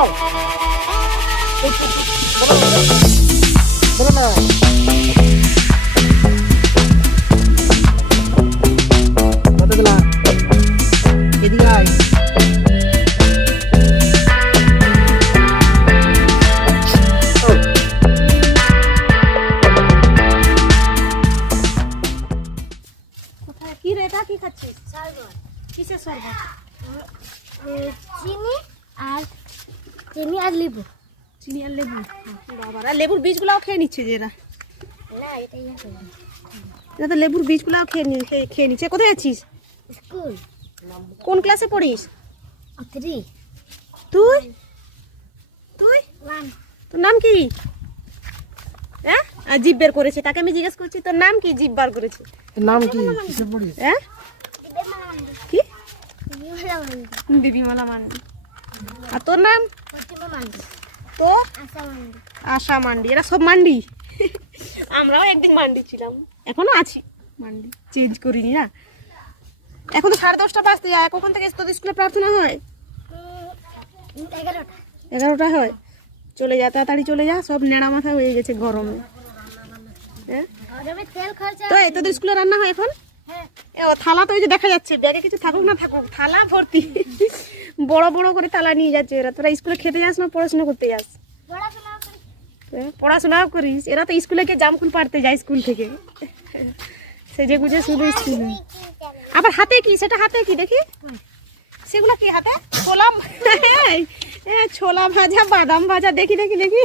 দাও বলো না কত দিলা এদিকে আয় ও, লেবুর বীজগুলাও খেয়ে নিচ্ছে যে এরা। না এরা তো লেবুর বীজগুলাও খেয়ে নি খেয়ে- নিচ্ছে। কোথায় আছিস স্কুল। কোন ক্লাসে পড়িস? থ্রি তুই? তুই? তোর নাম কি? হ্যাঁ? আর জিভ বের করেছে। তাকে আমি জিজ্ঞেস করছি তোর নাম কি? জিভ বার করেছে। নাম কি? হ্যাঁ? কি? বিমলা দিদিমালা মান্ডি আর তোর নাম? তোর আশা মান্ডি। এরা সব মান্ডি। আমরাও একদিন মান্ডি ছিলাম। এখনও আছি। মান্ডি। চেঞ্জ করিনি না। এখন তো সাড়ে দশটা বাজতে যায়। কখন থেকে তোদের স্কুলে প্রার্থনা হয়? এগারোটা। হয়। চলে যা তাড়াতাড়ি চলে যা। সব নেড়া মাথা হয়ে গেছে গরমে। হ্যাঁ? গরমে তো এই তোদের স্কুলে রান্না হয় এখন? হ্যাঁ। এ ও থালা তো ওই যে দেখা যাচ্ছে। ব্যাগে কিছু থাকুক না থাকুক থালা ভর্তি। বড় বড় করে তালা নিয়ে যাচ্ছে এরা। তোরা স্কুলে খেতে যাস না, পড়াশোনা করতে যাস। পড়াশোনা পড়াশোনাও করিস। এরা তো স্কুলে গিয়ে জামফুল পারতে যায় স্কুল থেকে। সেজে গুজে শুধু স্কুলে। আবার হাতে কি? সেটা হাতে কি? দেখি। সেগুলো কি হাতে? ছোলা ছোলা ভাজা, বাদাম ভাজা। দেখি দেখি দেখি।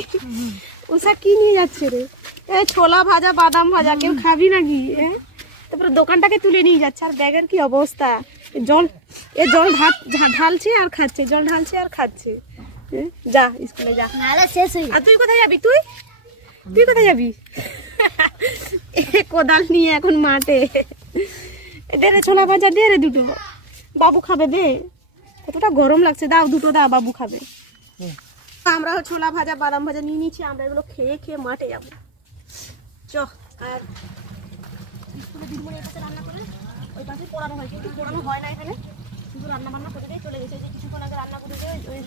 ওসা কি নিয়ে যাচ্ছে রে? এ ছোলা ভাজা, বাদাম ভাজা। কেউ খাবি নাকি? এ? তারপরে দোকানটাকে তুলে নিয়ে যাচ্ছে। আর ব্যাগের কি অবস্থা? জল এ জল ঢালছে আর খাচ্ছে জল ঢালছে আর খাচ্ছে। যা স্কুলে যা। আর তুই কোথায় যাবি তুই? তুই কোথায় যাবি? এ কোদাল নিয়ে এখন মাঠে। এ দে রে ছোলা ভাজা দে রে দুটো। বাবু খাবে দে। কতটা গরম লাগছে দাও দুটো দাও বাবু খাবে। আমরা ছোলা ভাজা বাদাম ভাজা নিয়ে নিচ্ছি আমরা এগুলো খেয়ে খেয়ে মাঠে যাব। চ আর স্কুলে দিদিমণি রান্না করে। ওই পাশে পড়ানো হয়, কিন্তু পড়ানো হয় না এখানে। শুধু রান্না বান্না করে দিয়ে চলে গেছে। যে কিছুক্ষণ আগে রান্না করে দিয়ে ওই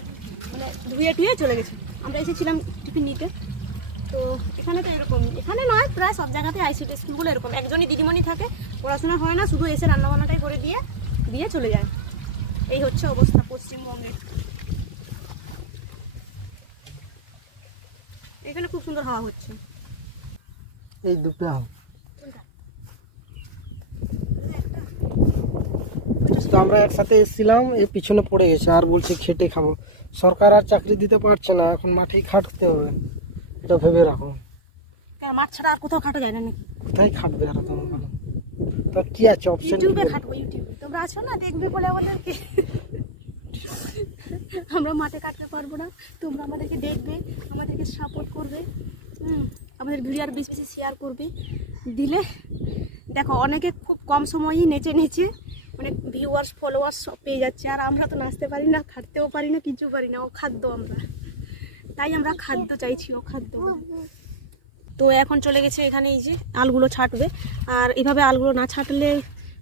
মানে ধুয়ে টুয়ে চলে গেছে। আমরা এসেছিলাম টিফিন নিতে। তো এখানে তো এরকম, এখানে নয়, প্রায় সব জায়গাতে আইসিটি স্কুলগুলো এরকম। একজনই দিদিমণি থাকে, পড়াশোনা হয় না, শুধু এসে রান্না বান্নাটাই করে দিয়ে দিয়ে চলে যায়। এই হচ্ছে অবস্থা পশ্চিমবঙ্গের। এখানে খুব সুন্দর হাওয়া হচ্ছে। এই দুটো তো আমরা একসাথে এসেছিলাম এই পিছনে পড়ে গেছে আর বলছে খেটে খাব। সরকার আর চাকরি দিতে পারছে না এখন মাঠেই খাটতে হবে। এটা ভেবে রাখো। মাঠ ছাড়া আর কোথাও খাটা যায় না নাকি? কোথায় খাটবে আর তোমার তো কি আছে অপশন ইউটিউবে খাটবো ইউটিউবে। তোমরা আছো না দেখবে বলে আমাদেরকে। আমরা মাঠে কাটতে পারব না তোমরা আমাদেরকে দেখবে আমাদেরকে সাপোর্ট করবে আমাদের ভিডিও আর বেশি বেশি শেয়ার করবে। দিলে দেখো অনেকে খুব কম সময়ই নেচে নেচে অনেক ভিউয়ার্স ফলোয়ার্স সব পেয়ে যাচ্ছে। আর আমরা তো নাচতে পারি না, খাটতেও পারি না, কিছু পারি না, ও খাদ্য আমরা। তাই আমরা খাদ্য চাইছি, ও খাদ্য। তো এখন চলে গেছে এখানে এই যে আলগুলো ছাটবে। আর এভাবে আলগুলো না ছাটলে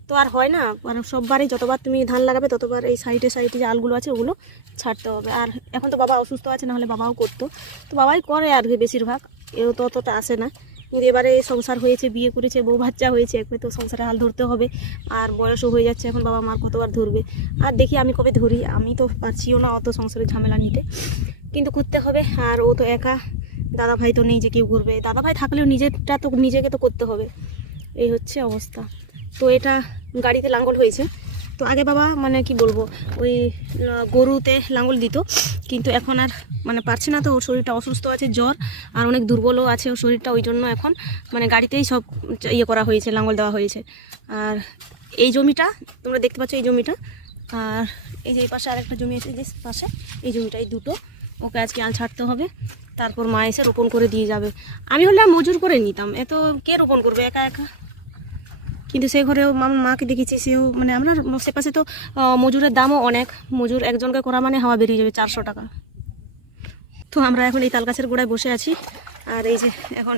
তো আর হয় না। আর সববারই যতবার তুমি ধান লাগাবে, ততবার এই সাইডে সাইডে যে আলগুলো আছে, ওগুলো ছাড়তে হবে। আর এখন তো বাবা অসুস্থ আছে, নাহলে বাবাও করতো। তো বাবাই করে আর কি বেশিরভাগ। এও তো অতটা আসে না। কিন্তু এবারে সংসার হয়েছে, বিয়ে করেছে, বউ বাচ্চা হয়েছে, একবার তো সংসারে হাল ধরতে হবে। আর বয়সও হয়ে যাচ্ছে এখন, বাবা মার কতবার ধরবে? আর দেখি আমি কবে ধরি, আমি তো পারছিও না অত সংসারের ঝামেলা নিতে। কিন্তু করতে হবে, আর ও তো একা দাদা ভাই তো নেই যে কেউ করবে। দাদা ভাই থাকলেও নিজেরটা তো, নিজেকে তো করতে হবে। এই হচ্ছে অবস্থা। তো এটা গাড়িতে লাঙ্গল হয়েছে। তো আগে বাবা মানে কি বলব, ওই গরুতে লাঙ্গল দিত, কিন্তু এখন আর মানে পারছে না তো, ওর শরীরটা অসুস্থ আছে, জ্বর, আর অনেক দুর্বলও আছে ওর শরীরটা, ওই জন্য এখন মানে গাড়িতেই সব ইয়ে করা হয়েছে লাঙ্গল দেওয়া হয়েছে। আর এই জমিটা, তোমরা দেখতে পাচ্ছ এই জমিটা, আর এই যে এই পাশে আরেকটা জমি আছে যে পাশে, এই জমিটা এই দুটো, ওকে আজকে আল ছাড়তে হবে, তারপর মা এসে রোপণ করে দিয়ে যাবে। আমি হলে মজুর করে নিতাম, এত কে রোপণ করবে, একা একা? কিন্তু সে ঘরেও আমার মাকে দেখেছি, সেও মানে আমরা সে পাশে তো মজুরের দামও অনেক। মজুর একজনকে করা মানে হাওয়া বেরিয়ে যাবে চারশো টাকা। তো আমরা এখন এই তাল গাছের গোড়ায় বসে আছি। আর এই যে এখন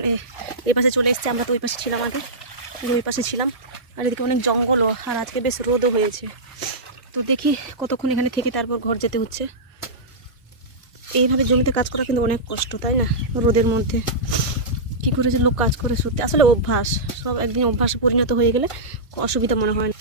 এই পাশে চলে এসেছি, আমরা তো ওই পাশে ছিলাম আগে। ওই পাশে ছিলাম। আর এদিকে অনেক জঙ্গলও, আর আজকে বেশ রোদও হয়েছে। তো দেখি কতক্ষণ এখানে থেকে তারপর ঘর যেতে হচ্ছে। এইভাবে জমিতে কাজ করা কিন্তু অনেক কষ্ট, তাই না? রোদের মধ্যে। কী করে যে লোক কাজ করে সত্যি? আসলে অভ্যাস, সব একদিন অভ্যাসে পরিণত হয়ে গেলে অসুবিধা মনে হয় না।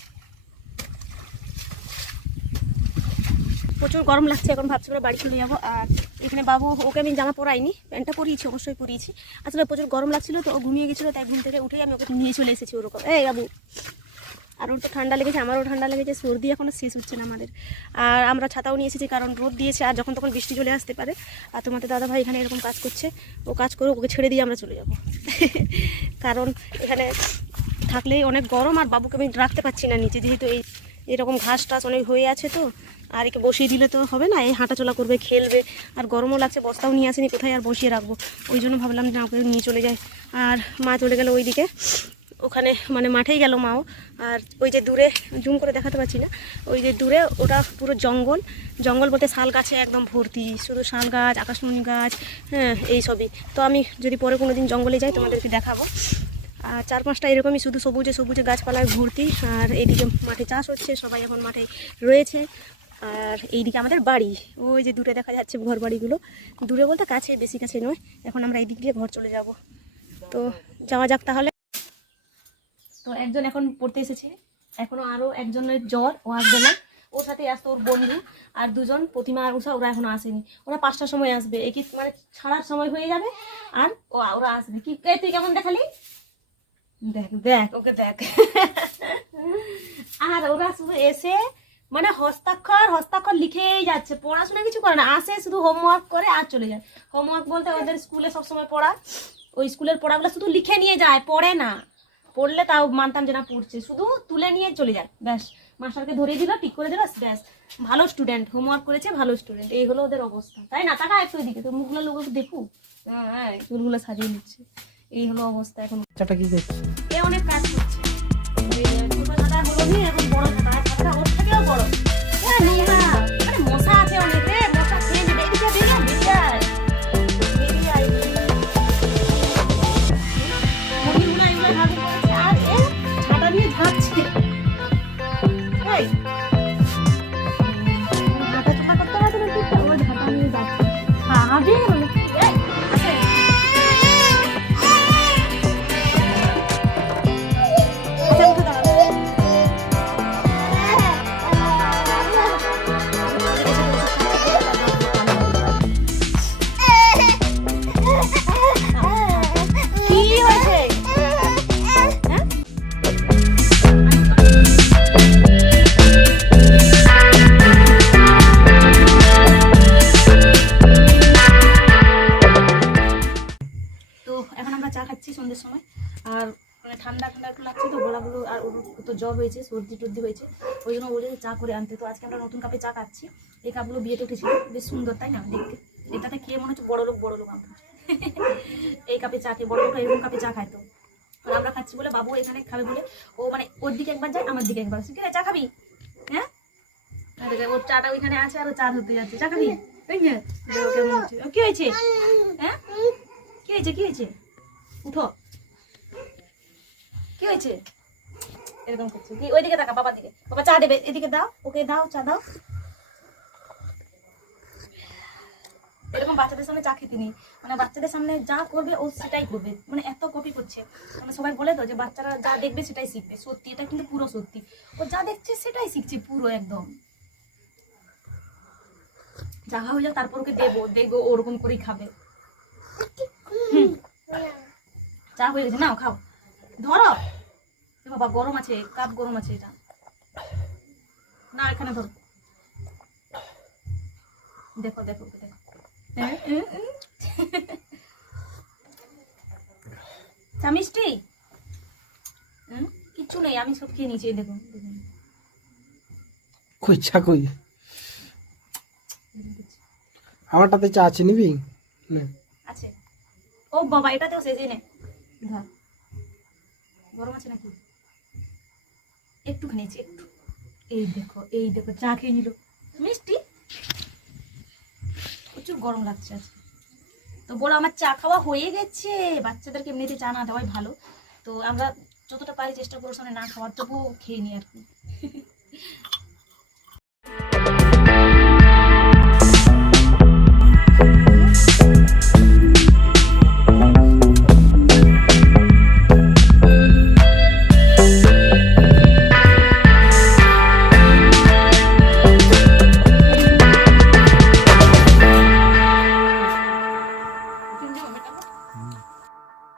প্রচুর গরম লাগছে, এখন ভাবছি আমরা বাড়ি চলে যাব। আর এখানে বাবু, ওকে আমি জামা পরাইনি, প্যান্টটা পরিয়েছি, অবশ্যই পরিয়েছি। আসলে প্রচুর গরম লাগছিল, তো ও ঘুমিয়ে গেছিল, তাই ঘুম থেকে উঠেই আমি ওকে নিয়ে চলে এসেছি ওরকম। এই বাবু আর ঠান্ডা লেগেছে, আমারও ঠান্ডা লেগেছে, সর্দি এখনও শেষ হচ্ছে না আমাদের। আর আমরা ছাতাও নিয়ে এসেছি, কারণ রোদ দিয়েছে, আর যখন তখন বৃষ্টি চলে আসতে পারে। আর তোমাদের দাদা ভাই এখানে এরকম কাজ করছে, ও কাজ করে ওকে ছেড়ে দিয়ে আমরা চলে যাব। কারণ এখানে থাকলেই অনেক গরম, আর বাবুকে আমি রাখতে পারছি না নিচে, যেহেতু এই এরকম ঘাস টাস অনেক হয়ে আছে তো, আর একে বসিয়ে দিলে তো হবে না, এই হাঁটাচলা করবে, খেলবে, আর গরমও লাগছে, বস্তাও নিয়ে আসেনি, কোথায় আর বসিয়ে রাখব? ওই জন্য ভাবলাম যে ওকে নিয়ে চলে যায় আর মা চলে গেল ওইদিকে। ওখানে মানে মাঠেই গেল মাও। আর ওই যে দূরে, জুম করে দেখাতে পারছি না, ওই যে দূরে ওটা পুরো জঙ্গল। জঙ্গল বলতে শাল গাছে একদম ভর্তি, শুধু শাল গাছ, আকাশমণি গাছ হ্যাঁ এই সবই। তো আমি যদি পরে কোনো দিন জঙ্গলে যাই, তোমাদেরকে দেখাবো। আর চার পাঁচটা এরকমই শুধু সবুজে সবুজে গাছপালায় ভর্তি, আর এইদিকে মাঠে চাষ হচ্ছে, সবাই এখন মাঠে রয়েছে। আর এইদিকে আমাদের বাড়ি, ওই যে দূরে দেখা যাচ্ছে ঘর বাড়িগুলো। দূরে বলতে কাছে, বেশি কাছে নয়, এখন আমরা এই দিক দিয়ে ঘর চলে যাব। তো যাওয়া যাক তাহলে। তো একজন এখন পড়তে এসেছে। এখনও আরও একজনের জ্বর ও আসবে না। ওর সাথে আসতো ওর বন্ধু আর দুজন প্রতিমা আর উষা ওরা এখনও আসেনি। ওরা পাঁচটার সময় আসবে। একই মানে ছাড়ার সময় হয়ে যাবে? আর ও ওরা আসবে। কি তুই কেমন দেখালি? দেখ দেখ। ওকে দেখ। আর ওরা শুধু এসে মানে হস্তাক্ষর হস্তাক্ষর লিখেই যাচ্ছে। পড়াশোনা কিছু করে না। আসে শুধু হোমওয়ার্ক করে আর চলে যায়। হোমওয়ার্ক বলতে ওদের স্কুলে সবসময় পড়া। ওই স্কুলের পড়াগুলো শুধু লিখে নিয়ে যায় পড়ে না। পড়লে তাও মানতাম যে না পড়ছে। শুধু তুলে নিয়ে চলে যায় ব্যাস মাস্টারকে ধরিয়ে দিল ঠিক করে দিল ব্যাস। ভালো স্টুডেন্ট হোমওয়ার্ক করেছে ভালো স্টুডেন্ট এই হলো ওদের অবস্থা। তাই না টাকা একটু এদিকে তো মুখগুলো লোক দেখু হ্যাঁ চুলগুলো সাজিয়ে নিচ্ছে। এই হলো অবস্থা এখন। বাচ্চাটা কি এ অনেক কাজ করছে। ওই, ছোট এখন বড়। ওর থেকেও বড়। এ, চা খাচ্ছি সন্ধ্যের সময়। আর মানে ঠান্ডা ঠান্ডা একটু লাগছে তো গলাগুলো আর তো জ্বর হয়েছে সর্দি টর্দি হয়েছে। ওই জন্য বলে চা করে আনতে। তো আজকে আমরা নতুন কাপে চা খাচ্ছি। এই কাপগুলো বিয়েতে উঠেছিল। বেশ সুন্দর তাই না? দেখতে। এটাতে খেয়ে মনে হচ্ছে বড় লোক বড় লোক আমরা। এই কাপে চা খেয়ে বড় লোক এরকম কাপে চা খায় তো। আর আমরা খাচ্ছি বলে বাবু এখানে খাবে বলে ও মানে ওর দিকে একবার যায় আমার দিকে একবার। আসে। চা খাবি? হ্যাঁ? ওর চাটা ওইখানে আছে আর চা ধরতে যাচ্ছে। চা খাবি? কি হয়েছে হ্যাঁ? কি হয়েছে? কি হয়েছে? উঠো। কি হয়েছে? এরকম করছে। কি? ওইদিকে তাকা বাবার দিকে। বাবা চা দেবে এদিকে দাও ওকে দাও চা দাও। এরকম বাচ্চাদের সামনে চা খেতে নেই। মানে বাচ্চাদের সামনে যা করবে ও সেটাই করবে। মানে এত কপি করছে। মানে সবাই বলে তো যে বাচ্চারা যা দেখবে সেটাই শিখবে। সত্যি এটা কিন্তু পুরো সত্যি। ও যা দেখছে সেটাই শিখছে পুরো একদম। যা হয়ে যাক তারপর ওকে দেবো দেখব ওরকম করেই খাবে। হুম। চা হয়ে গেছে নাও খাও। ধরো। বাবা গরম আছে কাপ গরম আছে এটা। না এখানে ধরো। দেখো দেখো দেখো। চা মিষ্টি? কিচ্ছু নেই আমি সব খেয়ে নিয়েছি দেখো। কই চা কই? আমারটাতে চা আছে নিবি। আছে। ও বাবা এটাতেও শেষ নে। ধর গরম আছে নাকি? একটুখানি আছে, একটু। এই দেখো এই দেখো, চা খেয়ে নিল। মিষ্টি? প্রচুর গরম লাগছে আজকে। তো বলো, আমার চা খাওয়া হয়ে গেছে। বাচ্চাদেরকে এমনিতে চা না দেওয়াই ভালো। তো আমরা যতটা পারি চেষ্টা করছি না খাওয়ার, তবুও খেয়ে নিই আর কি।